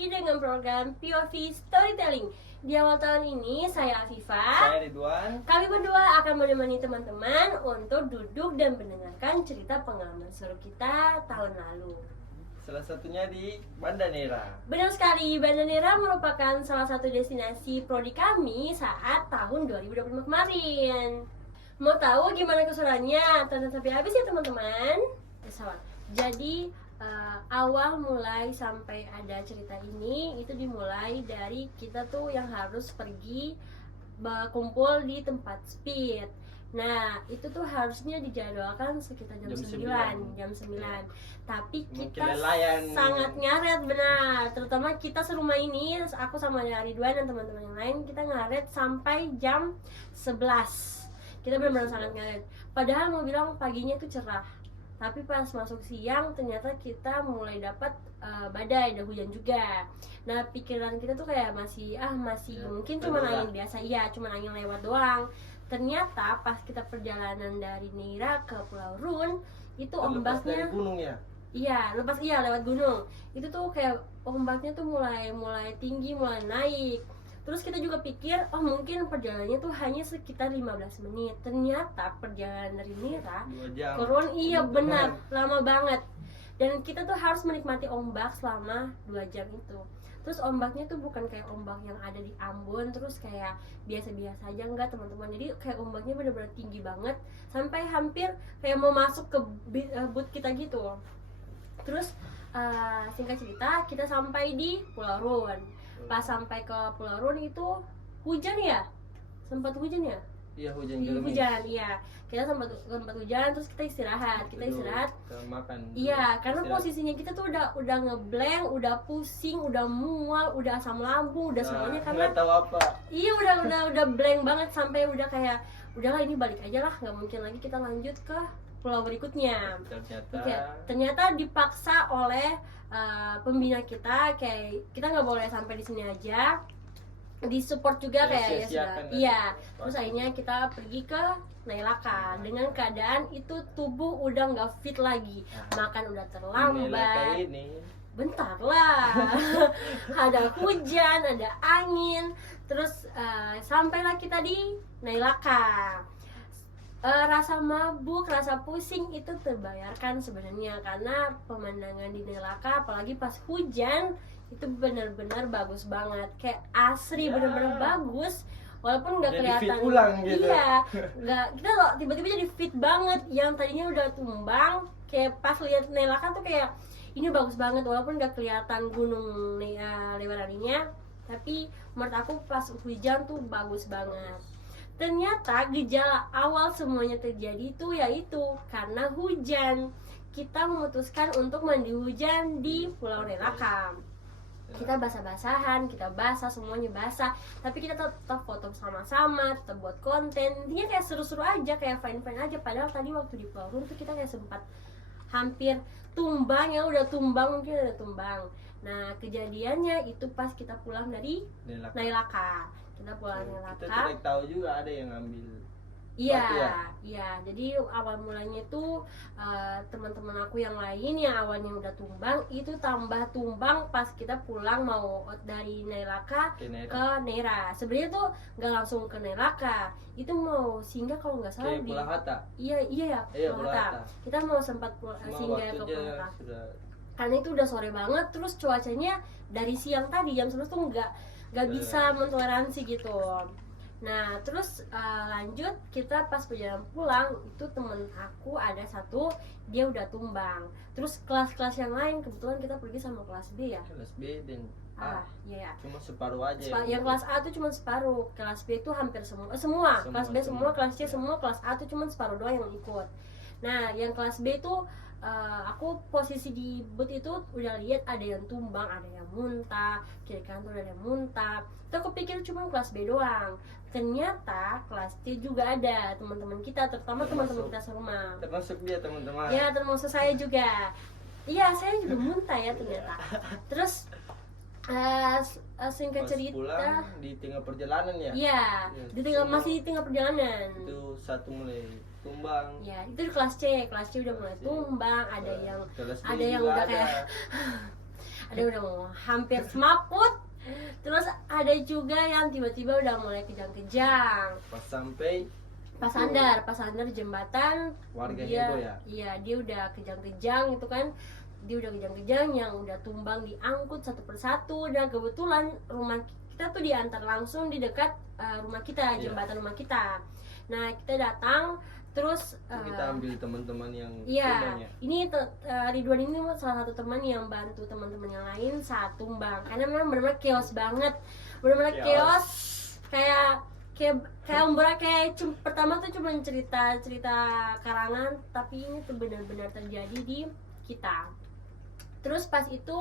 lagi dengan program POV Storytelling. Di awal tahun ini, saya Afifah. Saya Ridwan. Kami berdua akan menemani teman-teman untuk duduk dan mendengarkan cerita pengalaman seru kita tahun lalu. Salah satunya di Banda Neira. Benar sekali, Banda Neira merupakan salah satu destinasi prodi kami saat tahun 2025 kemarin. Mau tahu gimana keseruannya? Tonton sampai habis ya teman-teman. Jadi awal mulai sampai ada cerita ini itu dimulai dari kita tuh yang harus pergi berkumpul di tempat speed. Nah, itu tuh harusnya dijadwalkan sekitar jam 9. Tapi kita sangat ngaret, benar. Terutama kita serumah ini, aku sama Ridwan dan teman-teman yang lain, kita ngaret sampai jam 11. Kita benar-benar sangat ngaret. Padahal mau bilang paginya itu cerah. Tapi pas masuk siang ternyata kita mulai dapat badai, ada hujan juga. Nah, pikiran kita tuh kayak masih mungkin cuma angin biasa, cuma angin lewat doang. Ternyata pas kita perjalanan dari Neira ke Pulau Rune itu ombaknya dari gunung ya? Lewat gunung. Itu tuh kayak ombaknya tuh mulai tinggi, mulai naik. Terus kita juga pikir, oh mungkin perjalanannya tuh hanya sekitar 15 menit. Ternyata perjalanan dari Neira ke Rune, benar, lama banget. Dan kita tuh harus menikmati ombak selama 2 jam itu. Terus ombaknya tuh bukan kayak ombak yang ada di Ambon, terus kayak biasa-biasa aja, enggak teman-teman. Jadi kayak ombaknya benar-benar tinggi banget, sampai hampir kayak mau masuk ke boot kita gitu. Terus singkat cerita, kita sampai di Pulau Rune. Pas sampai ke Pulau Rune itu hujan ya? Sempat hujan ya? Iya, hujan. Kita sempat hujan, terus kita istirahat. Makan. Iya, karena posisinya kita tuh udah ngeblank, udah pusing, udah mual, udah asam lambung, udah semuanya karena nggak tahu apa. Iya, udah blank banget sampai udah kayak udahlah ini balik aja lah, nggak mungkin lagi kita lanjut ke pulau berikutnya. Ternyata dipaksa oleh pembina kita, kayak kita nggak boleh sampai di sini aja, disupport juga kayak terus akhirnya kita pergi ke Nailaka dengan keadaan itu tubuh udah nggak fit lagi, makan udah terlambat. Bentar lah, ada hujan, ada angin, terus sampailah kita di Nailaka. Rasa mabuk, rasa pusing itu terbayarkan sebenarnya, karena pemandangan di Nailaka apalagi pas hujan itu benar-benar bagus banget, kayak asri, benar-benar bagus, walaupun nggak kelihatan. Gitu. Nggak, kita loh tiba-tiba jadi fit banget, yang tadinya udah tumbang, kayak pas lihat Nailaka tuh kayak ini bagus banget, walaupun nggak kelihatan gunung Lewaraninya, tapi menurut aku pas hujan tuh bagus banget. Ternyata gejala awal semuanya terjadi itu yaitu karena hujan. Kita memutuskan untuk mandi hujan di Pulau Nailaka. Kita basah-basahan, kita basah, semuanya basah, tapi kita tetap foto sama-sama, tetap buat konten. Intinya kayak seru-seru aja, kayak fine-fine aja. Padahal tadi waktu di Pulau Rune tuh kita kayak sempat hampir tumbang, mungkin ada tumbang. Nah, kejadiannya itu pas kita pulang dari Nailaka. Kita pulang Nailaka. Kita tidak tahu juga ada yang ngambil. Iya. Jadi awal mulanya itu teman-teman aku yang lain yang awalnya udah tumbang itu tambah tumbang pas kita pulang mau dari Nailaka ke Neira. Sebenarnya tuh nggak langsung ke Nailaka, itu mau singgah kalau nggak salah di Pulau Hatta. Iya, Pulau Hatta. Kita mau sempat singgah ke Pulau Hatta. Karena itu udah sore banget, terus cuacanya dari siang tadi jam 11 tuh nggak bisa mentoleransi gitu. Nah, terus lanjut kita pas perjalanan pulang itu temen aku ada satu, dia udah tumbang. Terus kelas-kelas yang lain kebetulan kita pergi sama kelas B ya. Kelas B dan A. Iya. Cuma separuh aja. Yang kelas A tuh cuma separuh, kelas B itu hampir semua. Kelas B semua, kelas C semua, kelas A tuh cuma separuh doang yang ikut. Nah, yang kelas B itu aku posisi di booth itu udah lihat ada yang tumbang, ada yang muntah, kiri kanan tuh ada yang muntah. Terus aku pikir cuma kelas B doang. Ternyata kelas C juga ada teman-teman kita, terutama teman-teman kita serumah. Termasuk dia teman-teman. Ya, termasuk saya juga. Iya, saya juga muntah ya ternyata. Terus singkat cerita pulang di tengah perjalanan ya? Iya, masih di tengah perjalanan. Itu satu mulai tumbang. Ya, itu di kelas C udah mulai tumbang, ada yang udah kayak ada yang udah mau hampir semaput, terus ada juga yang tiba-tiba udah mulai kejang-kejang. Pas sandar jembatan, warga dia heboh ya. iya dia udah kejang-kejang itu kan, dia udah kejang-kejang yang udah tumbang diangkut satu persatu. Dan kebetulan rumah kita tuh diantar langsung di dekat rumah kita, jembatan rumah kita. Nah kita datang terus Kita ambil teman-teman yang iya, tumbang ya. ini Ridwan ini salah satu teman yang bantu teman-teman yang lain saat tumbang, karena memang benar-benar chaos banget, benar-benar chaos. kayak pertama tuh cuma cerita karangan, tapi ini tuh benar-benar terjadi di kita. Terus pas itu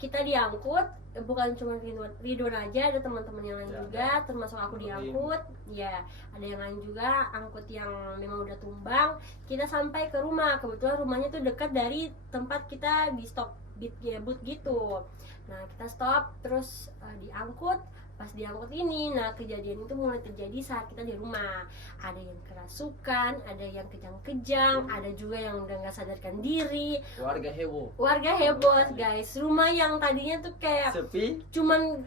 kita diangkut, bukan cuma Ridwan aja, ada teman-teman yang lain juga, termasuk aku diangkut. Ya, ada yang lain juga angkut yang memang udah tumbang. Kita sampai ke rumah, kebetulan rumahnya tuh dekat dari tempat kita di stop booth gitu. Nah kita stop, terus diangkut. Pas diangkut ini, nah kejadian itu mulai terjadi saat kita di rumah. Ada yang kerasukan, ada yang kejang-kejang, ada juga yang udah nggak sadarkan diri. Warga heboh guys. Rumah yang tadinya tuh kayak sepi,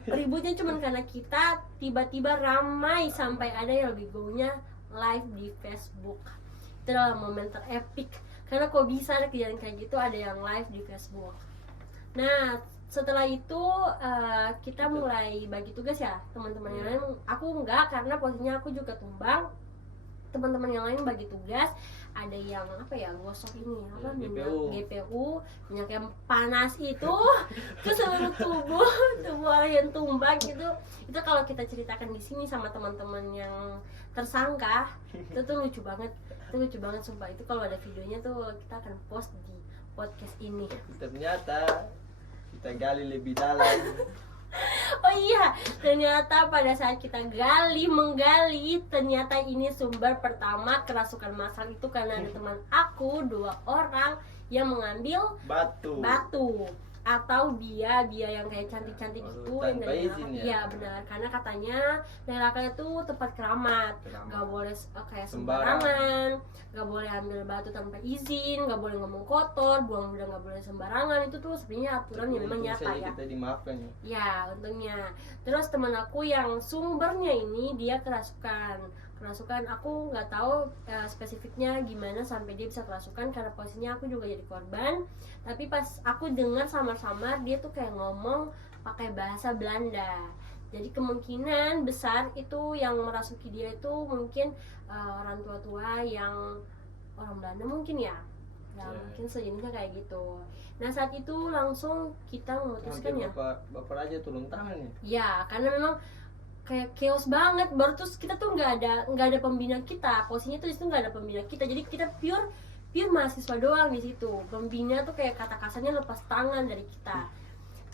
ributnya cuman karena kita, tiba-tiba ramai sampai ada yang lebih go-nya live di Facebook. Itu adalah momen terepik, karena kok bisa ada kejadian kayak gitu, ada yang live di Facebook. Nah setelah itu kita mulai bagi tugas ya, teman-teman yang lain. Aku enggak, karena posisinya aku juga tumbang. Teman-teman yang lain bagi tugas, ada yang gosok ini minyak GPU, minyak yang panas itu ke seluruh tubuh orang yang tumbang gitu. Itu kalau kita ceritakan di sini sama teman-teman yang tersangka, itu tuh lucu banget sumpah. Itu kalau ada videonya tuh kita akan post di podcast ini. Ternyata kita gali lebih dalam. Oh iya, ternyata pada saat kita menggali, ternyata ini sumber pertama kerasukan massal itu karena ada teman aku 2 orang yang mengambil batu atau bia yang kayak cantik-cantik gitu yang dari neraka. Iya benar, karena katanya neraka itu tempat keramat, nggak boleh kayak sembarangan, nggak boleh ambil batu tanpa izin, nggak boleh ngomong kotor, buang udah nggak boleh sembarangan. Itu tuh sebenarnya aturan yang memang nyata ya. Kita dimaafkan ya. Ya untungnya. Terus teman aku yang sumbernya ini dia kerasukan, aku nggak tahu spesifiknya gimana sampai dia bisa kerasukan, karena posisinya aku juga jadi korban. Tapi pas aku dengar samar-samar dia tuh kayak ngomong pakai bahasa Belanda. Jadi kemungkinan besar itu yang merasuki dia itu mungkin orang tua yang orang Belanda mungkin ya. Mungkin sejenisnya kayak gitu. Nah saat itu langsung kita memutuskan ya. Bapak aja turun tangan ya. Ya karena memang kayak chaos banget. Baru terus kita tuh nggak ada pembina kita. Posisinya tuh itu nggak ada pembina kita. Jadi kita pure mahasiswa doang di situ. Pembina tuh kayak kata kasarnya lepas tangan dari kita.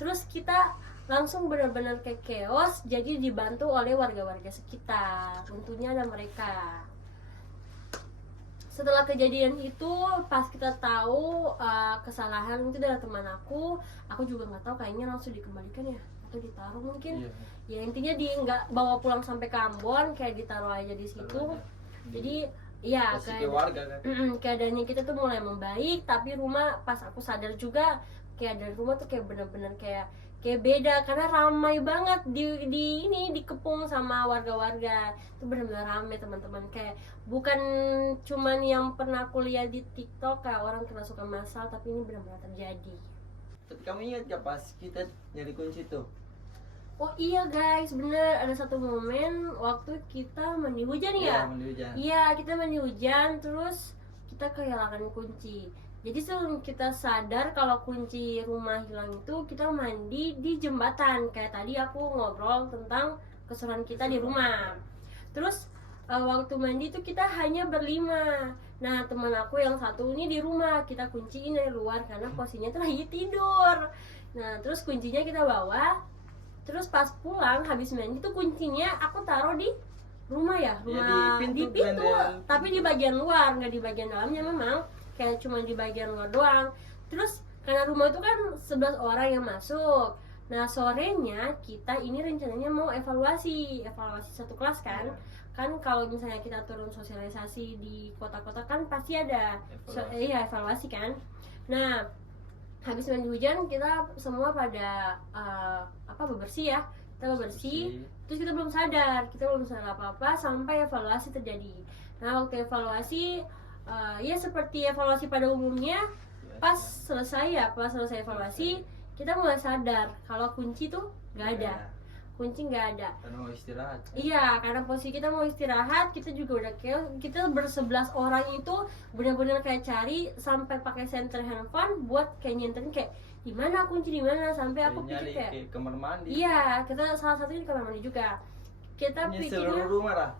Terus kita langsung benar-benar kayak chaos. Jadi dibantu oleh warga-warga sekitar. Untungnya ada mereka. Setelah kejadian itu, pas kita tahu kesalahan itu dari teman aku juga nggak tahu, kayaknya langsung dikembalikan ya atau ditaruh mungkin. Ya intinya nggak bawa pulang sampai ke Ambon, kayak ditaruh aja di situ. Jadi ya keadaannya kita tuh mulai membaik, tapi rumah pas aku sadar juga keadaan rumah tuh kayak bener-bener kayak beda, karena ramai banget dikepung sama warga-warga. Itu benar-benar ramai teman-teman, kayak bukan cuman yang pernah aku lihat di TikTok kayak orang kerasukan massal, tapi ini benar-benar terjadi. Tapi kamu ingat gak pas kita nyari kunci tuh? Oh iya guys, bener, ada satu momen waktu kita mandi hujan ya? Iya, kita mandi hujan, terus kita kehilangan kunci. Jadi sebelum kita sadar kalau kunci rumah hilang itu, kita mandi di jembatan. Kayak tadi aku ngobrol tentang keseruan kita di rumah. Terus waktu mandi itu kita hanya berlima. Nah teman aku yang satu ini di rumah, kita kunciin dari luar karena posisinya tuh lagi tidur. Nah terus kuncinya kita bawa. Terus pas pulang habis mandi tuh kuncinya aku taruh di rumah ya, di pintu, tapi di bagian luar, nggak di bagian dalamnya memang. Kayak cuma di bagian luar doang. Terus karena rumah itu kan 11 orang yang masuk. Nah sorenya kita ini rencananya mau evaluasi satu kelas kan. Kan kalau misalnya kita turun sosialisasi di kota-kota kan pasti ada evaluasi kan. Nah habis mandi hujan kita semua pada bebersih ya, kita bebersih. Terus kita belum sadar apa-apa sampai evaluasi terjadi. Nah waktu evaluasi ya seperti evaluasi pada umumnya, pas selesai evaluasi kita mulai sadar kalau kunci tuh nggak ada. Kunci nggak ada. Karena mau istirahat. Kan? Iya, karena posisi kita mau istirahat, kita juga udah kayak kita ber-11 orang itu benar-benar kayak cari sampai pakai senter handphone buat kayak nyenterin kayak di mana kunci di mana, sampai aku pikir kayak kamar mandi. Iya, kita salah satunya di kamar mandi juga. Kita pikirnya seluruh rumah lah.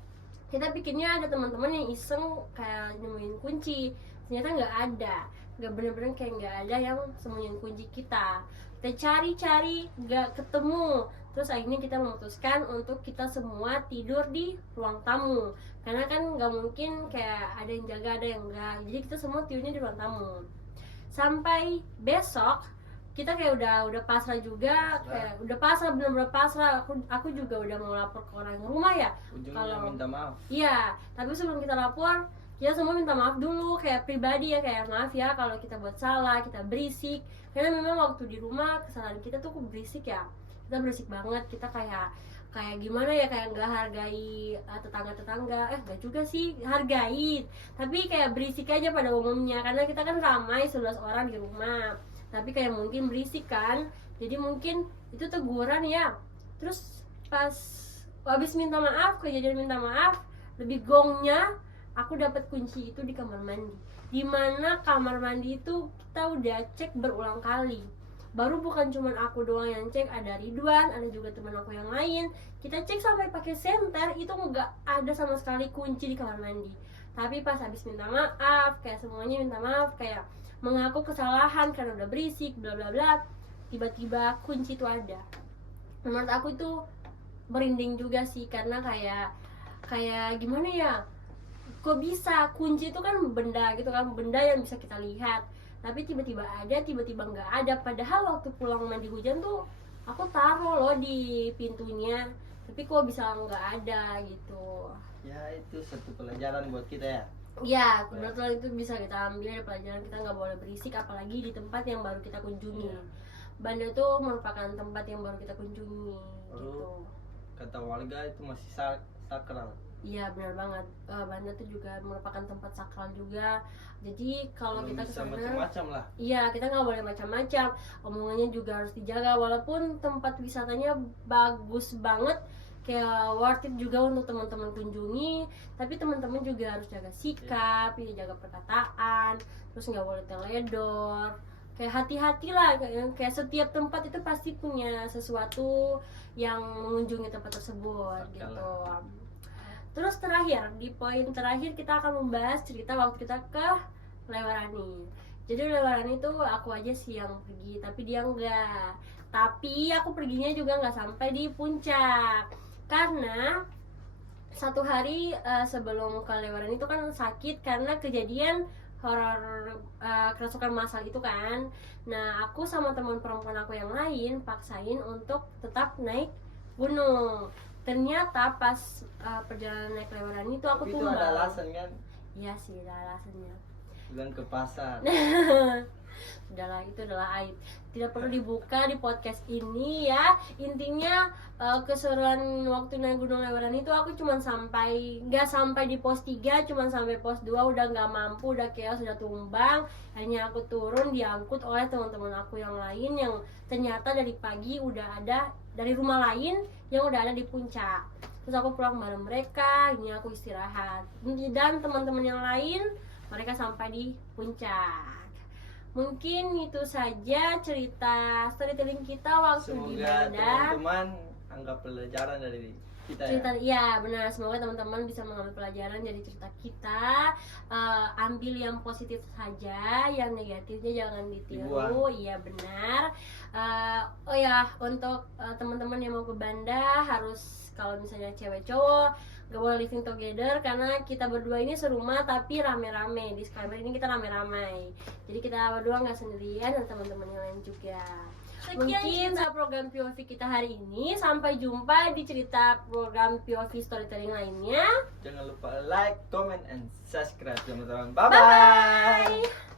Kita pikirnya ada teman-teman yang iseng kayak nemuin kunci, ternyata nggak ada. Nggak bener-bener kayak nggak ada yang sembunyiin kunci kita. Kita cari-cari nggak ketemu. Terus akhirnya kita memutuskan untuk kita semua tidur di ruang tamu, karena kan nggak mungkin kayak ada yang jaga ada yang enggak, jadi kita semua tidurnya di ruang tamu. Sampai besok kita kayak udah pasrah juga, kayak udah pasrah, bener-bener pasrah. Aku juga udah mau lapor ke orang rumah ya. Ujungnya minta maaf. Iya, tapi sebelum kita lapor, kita semua minta maaf dulu kayak pribadi ya, kayak maaf ya kalau kita buat salah, kita berisik. Karena memang waktu di rumah kesalahan kita tuh berisik ya. Kita berisik banget, kita kayak gimana ya, kayak nggak hargai tetangga-tetangga. Nggak juga sih, hargai, tapi kayak berisik aja pada umumnya, karena kita kan ramai 11 orang di rumah, tapi kayak mungkin berisik kan, jadi mungkin itu teguran ya. Terus pas habis minta maaf, kejadian minta maaf, lebih gongnya aku dapat kunci itu di kamar mandi, dimana kamar mandi itu kita udah cek berulang kali. Baru bukan cuma aku doang yang cek, ada Ridwan, ada juga teman aku yang lain. Kita cek sampai pakai senter, itu nggak ada sama sekali kunci di kamar mandi. Tapi pas habis minta maaf, kayak semuanya minta maaf, kayak mengaku kesalahan karena udah berisik, bla bla bla, tiba-tiba kunci itu ada. Menurut aku itu merinding juga sih, karena kayak gimana ya, kok bisa kunci itu kan benda gitu kan, benda yang bisa kita lihat, tapi tiba-tiba ada, tiba-tiba nggak ada. Padahal waktu pulang mandi hujan tuh aku taruh loh di pintunya, tapi kok bisa nggak ada gitu. Ya itu satu pelajaran buat kita ya. Ya kebetulan itu bisa kita ambil dari pelajaran, kita nggak boleh berisik apalagi di tempat yang baru kita kunjungi. Banda itu merupakan tempat yang baru kita kunjungi gitu. Kata warga itu masih sakral. Iya benar banget, Banda itu juga merupakan tempat sakral juga. Jadi kalau kita kesana, macam-macam lah. Iya, kita nggak boleh macam-macam. Omongannya juga harus dijaga. Walaupun tempat wisatanya bagus banget, kayak worth it juga untuk teman-teman kunjungi, tapi teman-teman juga harus jaga sikap, jaga perkataan, terus nggak boleh teledor. Kayak hati-hati lah, kayak setiap tempat itu pasti punya sesuatu yang mengunjungi tempat tersebut gitu. Terus terakhir, di poin terakhir kita akan membahas cerita waktu kita ke Lewarani. Jadi Lewarani itu aku aja sih yang pergi, tapi dia enggak. Tapi aku perginya juga enggak sampai di puncak, karena satu hari sebelum ke Lewarani itu kan sakit karena kejadian horor kerasukan massal itu kan. Nah aku sama teman perempuan aku yang lain paksain untuk tetap naik gunung. Ternyata pas perjalanan naik Lewarani itu aku tumbang. Itu ada alasan kan? Iya sih, ada alasannya. Bilang ke pasar. Udahlah, itu adalah aib. Tidak perlu dibuka di podcast ini ya. Intinya keseruan waktu naik gunung Lewarani itu aku nggak sampai di pos 3, cuma sampai pos 2 udah nggak mampu, udah chaos, udah tumbang. Akhirnya aku turun, diangkut oleh teman-teman aku yang lain yang ternyata dari pagi udah ada dari rumah lain yang udah ada di puncak. Terus aku pulang bareng mereka, ini aku istirahat. Dan teman-teman yang lain mereka sampai di puncak. Mungkin itu saja cerita storytelling kita waktu di Banda. Semoga teman-teman anggap pelajaran dari kita ya. Benar, semoga teman-teman bisa mengambil pelajaran dari cerita kita. Ambil yang positif saja, yang negatifnya jangan ditiru. Iya benar. Oh ya, untuk teman-teman yang mau ke Banda harus, kalau misalnya cewek cowok gak boleh living together, karena kita berdua ini serumah tapi rame-rame. Di Skybird ini kita rame-rame, jadi kita berdua gak sendirian dan teman-teman yang lain juga. Mungkin program POV kita hari ini. Sampai jumpa di cerita program POV storytelling lainnya. Jangan lupa like, comment, and subscribe teman-teman. Bye-bye.